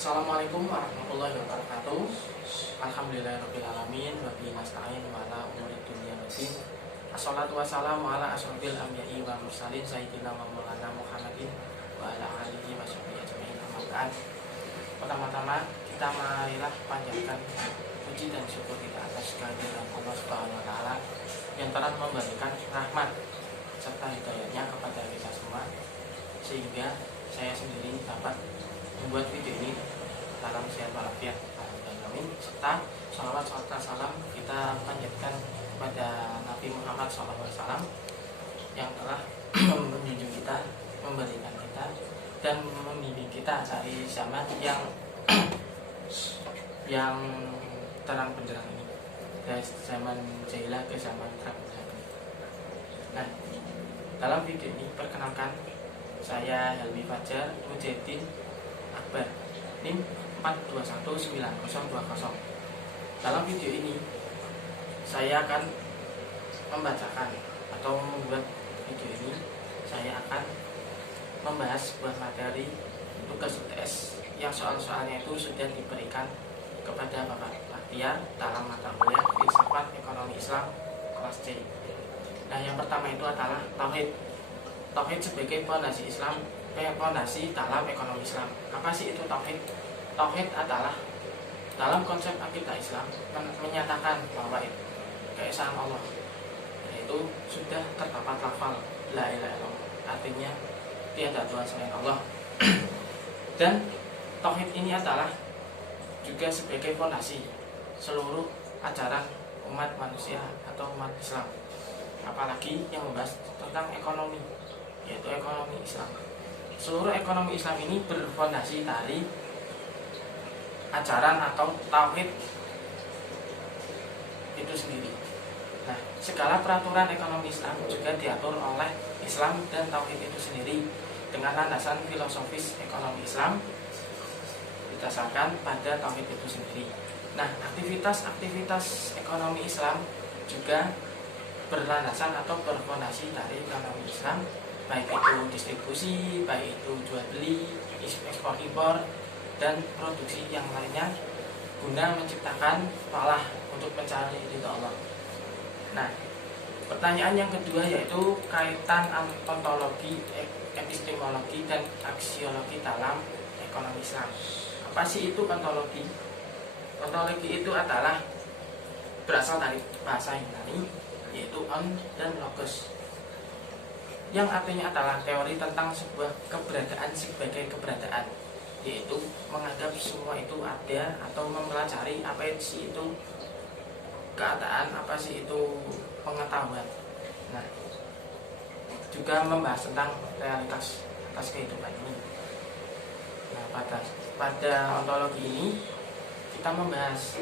Assalamualaikum warahmatullahi wabarakatuh. Alhamdulillahirabbil wa bihi nasta'in wa ala umuri dunya waddin. Assalatu wassalamu ala asyrofil anbiya'i wal mursalin sayyidina wa maulana Muhammadin wa ala alihi wa sahbihi ajmain. Amma ba'd. Pertama-tama kita marilah panjatkan puji dan syukur kita atas kehadiran Allah Subhanahu wa taala yang telah memberikan rahmat serta hidayahnya kepada kita semua, sehingga saya sendiri dapat membuat video ini dalam sehat walafiat. Serta salawat serta salam kita panjatkan kepada Nabi Muhammad SAW yang telah menjunjung kita, memberikan kita, dan membimbing kita dari zaman yang terang benderang ini, dari zaman jahilah ke zaman terang benderang ini. Nah, dalam video ini perkenalkan, saya Helmi Fajar Mujahidin Akbar, NIM 4219020. Dalam video ini saya akan membacakan atau membuat video ini, saya akan membahas sebuah materi tugas UTS yang soal-soalnya itu sudah diberikan kepada Bapak Bahtiar dalam mata kuliah Filsafat Ekonomi Islam kelas C. Nah, yang pertama itu adalah Tauhid. Tauhid sebagai fondasi Islam, fondasi dalam ekonomi Islam. Apa sih itu Tauhid? Tauhid adalah dalam konsep akidah Islam menyatakan bahwa keesaan Allah, yaitu sudah terdapat lafal la ilaha illallah, artinya tiada Tuhan selain Allah. Dan Tauhid ini adalah juga sebagai fondasi seluruh ajaran umat manusia atau umat Islam, apalagi yang membahas tentang ekonomi, yaitu ekonomi Islam. Seluruh ekonomi Islam ini berfondasi dari ajaran atau tauhid itu sendiri. Nah, segala peraturan ekonomi Islam juga diatur oleh Islam dan tauhid itu sendiri dengan landasan filosofis ekonomi Islam didasarkan pada tauhid itu sendiri. Nah, aktivitas ekonomi Islam juga berlandasan atau berfondasi dari ekonomi Islam, baik itu distribusi, baik itu jual beli, ekspor impor, dan produksi yang lainnya, guna menciptakan falah untuk mencari ridho Allah. Nah, pertanyaan yang kedua yaitu kaitan ontologi, epistemologi, dan aksiologi dalam ekonomi Islam. Apa sih itu ontologi? Ontologi itu adalah berasal dari bahasa Yunani, yaitu on dan logos, yang artinya adalah teori tentang sebuah keberadaan sebagai keberadaan, yaitu menganggap semua itu ada atau mempelajari apa sih itu keadaan, apa sih itu pengetahuan. Nah, juga membahas tentang realitas atas kehidupan ini. Nah, pada ontologi ini kita membahas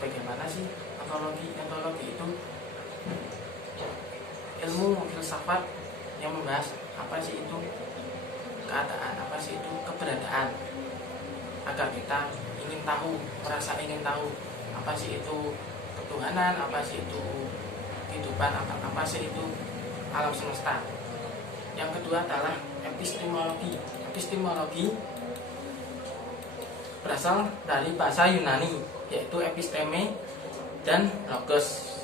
bagaimana sih ontologi. Ontologi itu ilmu filsafat yang membahas apa sih itu keadaan, apa sih itu keberadaan, agar kita ingin tahu, merasa ingin tahu apa sih itu ketuhanan, apa sih itu kehidupan, apa sih itu alam semesta. Yang kedua adalah epistemologi. Epistemologi berasal dari bahasa Yunani, yaitu episteme dan logos,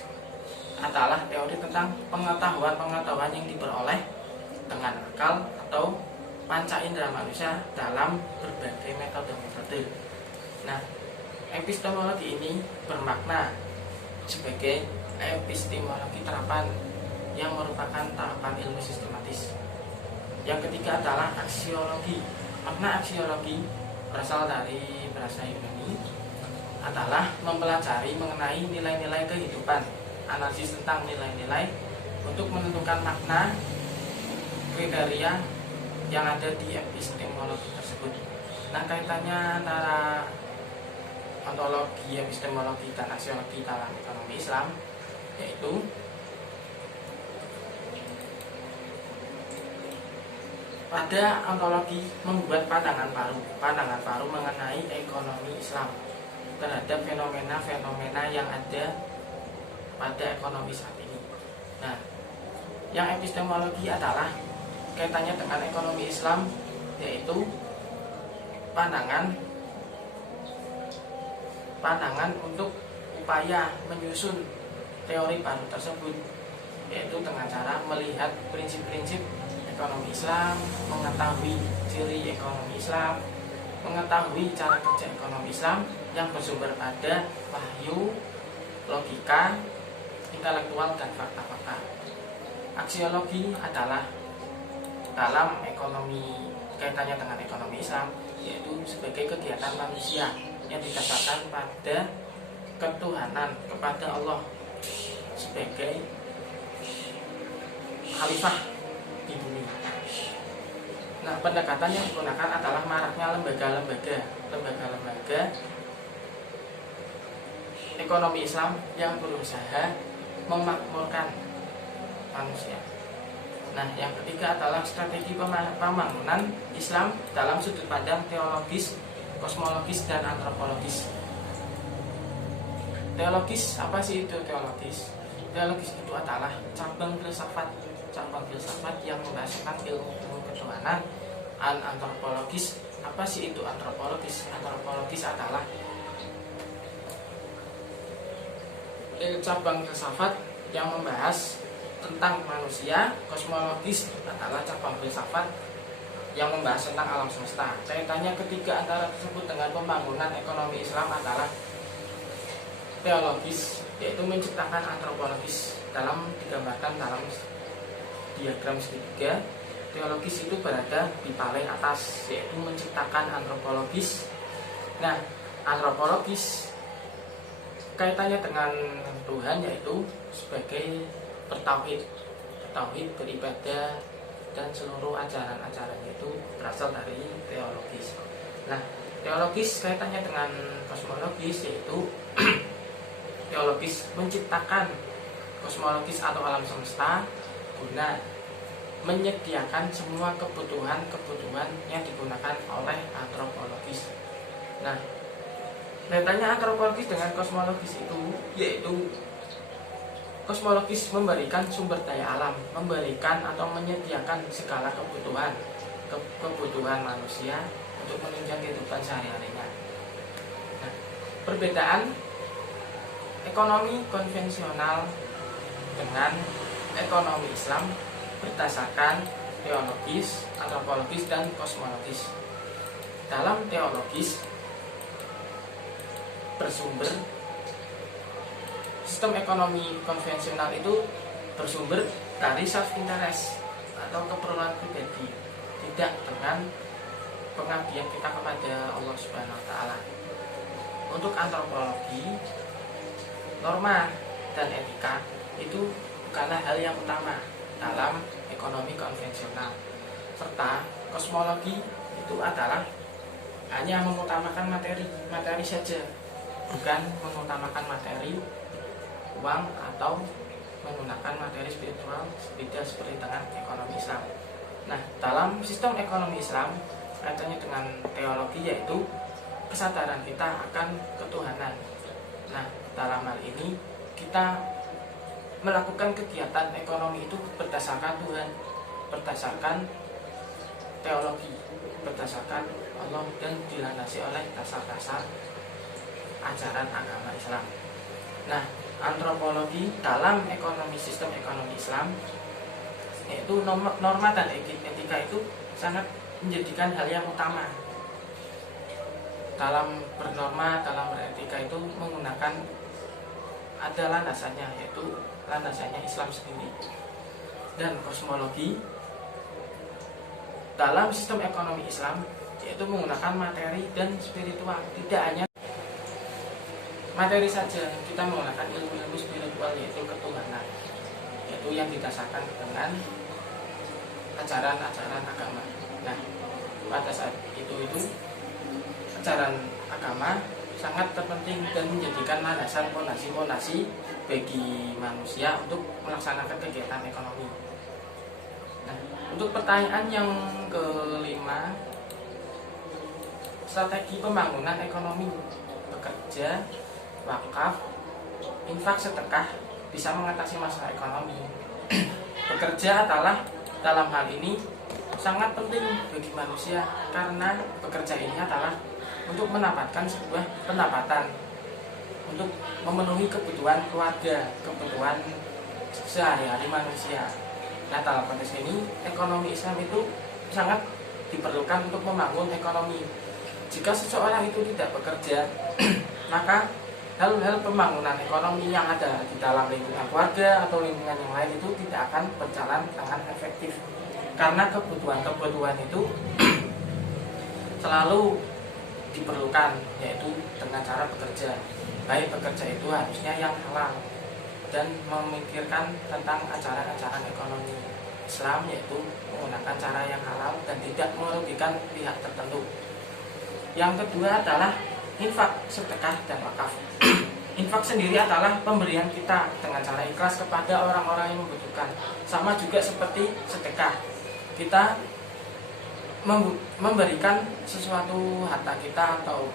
adalah teori tentang pengetahuan yang diperoleh dengan akal atau panca indera manusia dalam berbagai metode. Nah, epistemologi ini bermakna sebagai epistemologi terapan yang merupakan tahapan ilmu sistematis. Yang ketiga adalah aksiologi. Makna aksiologi berasal dari bahasa Yunani, adalah mempelajari mengenai nilai-nilai kehidupan, analisis tentang nilai-nilai untuk menentukan makna kriteria yang ada di epistemologi tersebut. Nah, kaitannya antara ontologi, epistemologi, dan aksiologi dalam ekonomi Islam, yaitu pada ontologi membuat pandangan baru mengenai ekonomi Islam terhadap fenomena-fenomena yang ada pada ekonomi saat ini. Nah, yang epistemologi adalah kaitannya dengan ekonomi Islam yaitu pandangan untuk upaya menyusun teori baru tersebut, yaitu dengan cara melihat prinsip-prinsip ekonomi Islam, mengetahui ciri ekonomi Islam, mengetahui cara kerja ekonomi Islam yang bersumber pada wahyu, logika, intelektual, dan fakta-fakta. Aksiologi adalah dalam ekonomi, kaitannya dengan ekonomi Islam, yaitu sebagai kegiatan manusia yang didasarkan pada ketuhanan, kepada Allah sebagai khalifah di bumi. Nah, pendekatan yang digunakan adalah maraknya lembaga-lembaga ekonomi Islam yang berusaha memakmurkan manusia. Nah, yang ketiga adalah strategi pembangunan Islam dalam sudut pandang teologis, kosmologis, dan antropologis. Teologis, apa sih itu teologis? Teologis itu adalah cabang filsafat yang membahas tentang ilmu ketuhanan. Antropologis, apa sih itu antropologis? Antropologis adalah cabang filsafat yang membahas tentang manusia. Kosmologis adalah cabang filsafat yang membahas tentang alam semesta. Kaitannya ketiga antara tersebut dengan pembangunan ekonomi Islam adalah teologis, yaitu menciptakan antropologis. Digambarkan dalam diagram segitiga, teologis itu berada di paling atas, yaitu menciptakan antropologis. Nah, antropologis kaitannya dengan Tuhan, yaitu sebagai bertauhid, beribadah, dan seluruh ajaran-ajarannya itu berasal dari teologis. Nah, teologis kaitannya dengan kosmologis, yaitu teologis menciptakan kosmologis atau alam semesta guna menyediakan semua kebutuhan yang digunakan oleh antropologis. Nah, kaitannya antropologis dengan kosmologis itu, yaitu kosmologis memberikan sumber daya alam, memberikan atau menyediakan segala kebutuhan manusia untuk menunjang kehidupan sehari-harinya. Nah, perbedaan ekonomi konvensional dengan ekonomi Islam berdasarkan teologis, antropologis, dan kosmologis. Dalam teologis bersumber sistem ekonomi konvensional itu bersumber dari self interest atau keperluan pribadi, tidak dengan pengabdian kita kepada Allah Subhanahu wa taala. Untuk antropologi, norma dan etika itu bukanlah hal yang utama dalam ekonomi konvensional. Serta kosmologi itu adalah hanya mengutamakan materi saja, bukan mengutamakan materi, uang, atau menggunakan materi spiritual, beda seperti dengan ekonomi Islam. Nah, dalam sistem ekonomi Islam kaitannya dengan teologi, yaitu kesadaran kita akan ketuhanan. Nah, dalam hal ini kita melakukan kegiatan ekonomi itu berdasarkan Tuhan, berdasarkan teologi, berdasarkan Allah, dan dilandasi oleh dasar-dasar ajaran agama Islam. Nah, antropologi dalam sistem ekonomi Islam, yaitu norma dan etika itu sangat menjadikan hal yang utama. Dalam bernorma, dalam beretika itu menggunakan ada landasannya, yaitu landasannya Islam sendiri. Dan kosmologi dalam sistem ekonomi Islam yaitu menggunakan materi dan spiritual, tidak hanya materi saja, kita menggunakan ilmu-ilmu spiritual, yaitu ketuhanan, yaitu yang didasarkan dengan ajaran-ajaran agama. Nah, pada saat itu ajaran agama sangat terpenting dan menjadikan landasan fondasi bagi manusia untuk melaksanakan kegiatan ekonomi. Nah, untuk pertanyaan yang kelima, strategi pembangunan ekonomi: bekerja, wakaf, infak, sedekah bisa mengatasi masalah ekonomi. Bekerja adalah dalam hal ini sangat penting bagi manusia karena bekerja ini adalah untuk mendapatkan sebuah pendapatan untuk memenuhi kebutuhan keluarga, kebutuhan sehari-hari manusia. Nah, dalam konteks ini ekonomi Islam itu sangat diperlukan untuk membangun ekonomi. Jika seseorang itu tidak bekerja, maka hal-hal pembangunan ekonomi yang ada di dalam lingkungan keluarga atau lingkungan yang lain itu tidak akan berjalan dengan efektif. Karena kebutuhan-kebutuhan itu selalu diperlukan, yaitu dengan cara bekerja. Baik bekerja itu harusnya yang halal dan memikirkan tentang acara-acara ekonomi Islam, yaitu menggunakan cara yang halal dan tidak merugikan pihak tertentu. Yang kedua adalah infak, sedekah, dan wakaf. Infak sendiri adalah pemberian kita dengan cara ikhlas kepada orang-orang yang membutuhkan. Sama juga seperti sedekah, kita memberikan sesuatu harta kita atau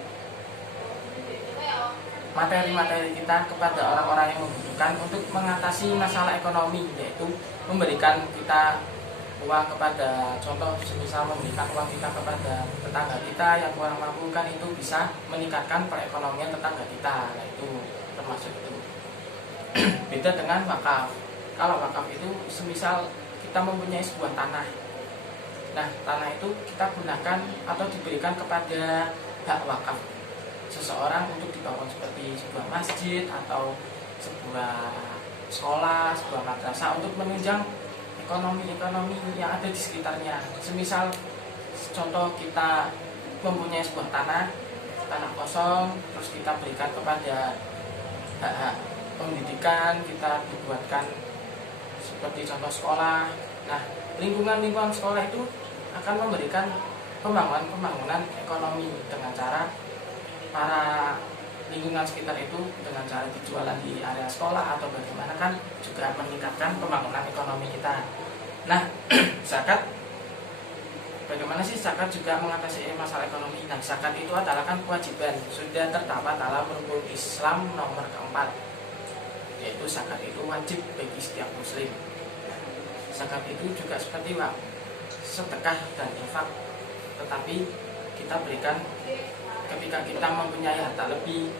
materi-materi kita kepada orang-orang yang membutuhkan untuk mengatasi masalah ekonomi, yaitu memberikan kita uang kepada, contoh semisal memberikan uang kita kepada tetangga kita yang kurang mampu, kan itu bisa meningkatkan perekonomian tetangga kita. Nah, itu termasuk itu. Beda dengan wakaf. Kalau wakaf itu semisal kita mempunyai sebuah tanah. Nah, tanah itu kita gunakan atau diberikan kepada hak wakaf seseorang untuk dibangun seperti sebuah masjid atau sebuah sekolah, sebuah madrasah untuk menunjang ekonomi yang ada di sekitarnya. Semisal contoh kita mempunyai sebuah tanah kosong, terus kita berikan kepada hak pendidikan, kita dibuatkan seperti contoh sekolah. Nah, lingkungan sekolah itu akan memberikan pembangunan ekonomi dengan cara para lingkungan sekitar itu dengan cara dijualan di area sekolah atau bagaimana, kan juga meningkatkan pembangunan ekonomi kita. Nah, zakat, bagaimana sih zakat juga mengatasi masalah ekonomi? Nah, zakat itu adalah kan kewajiban, sudah terdapat dalam rukun Islam nomor keempat, yaitu zakat itu wajib bagi setiap muslim. Zakat itu juga seperti sedekah dan infak, tetapi kita berikan ketika kita mempunyai harta lebih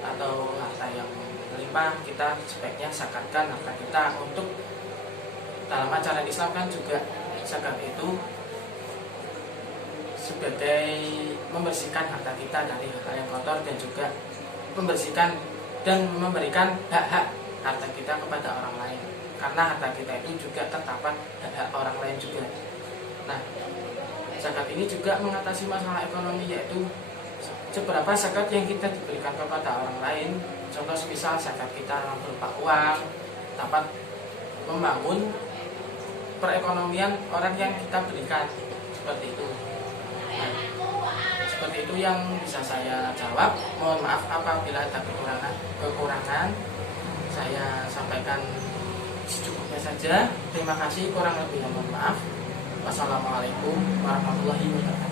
atau harta yang melimpah, kita sebaiknya zakatkan harta kita. Untuk dalam ajaran Islam kan juga zakat itu sebagai membersihkan harta kita dari hal yang kotor dan juga membersihkan dan memberikan hak-hak harta kita kepada orang lain, karena harta kita itu juga terdapat hak-hak orang lain juga. Nah, zakat ini juga mengatasi masalah ekonomi, yaitu seberapa zakat yang kita diberikan kepada orang lain. Contoh semisal zakat kita berupa uang dapat membangun perekonomian orang yang kita berikan, seperti itu. Nah, seperti itu yang bisa saya jawab. Mohon maaf apabila ada kekurangan. Saya sampaikan secukupnya saja. Terima kasih, kurang lebihnya mohon maaf. Wassalamualaikum warahmatullahi wabarakatuh.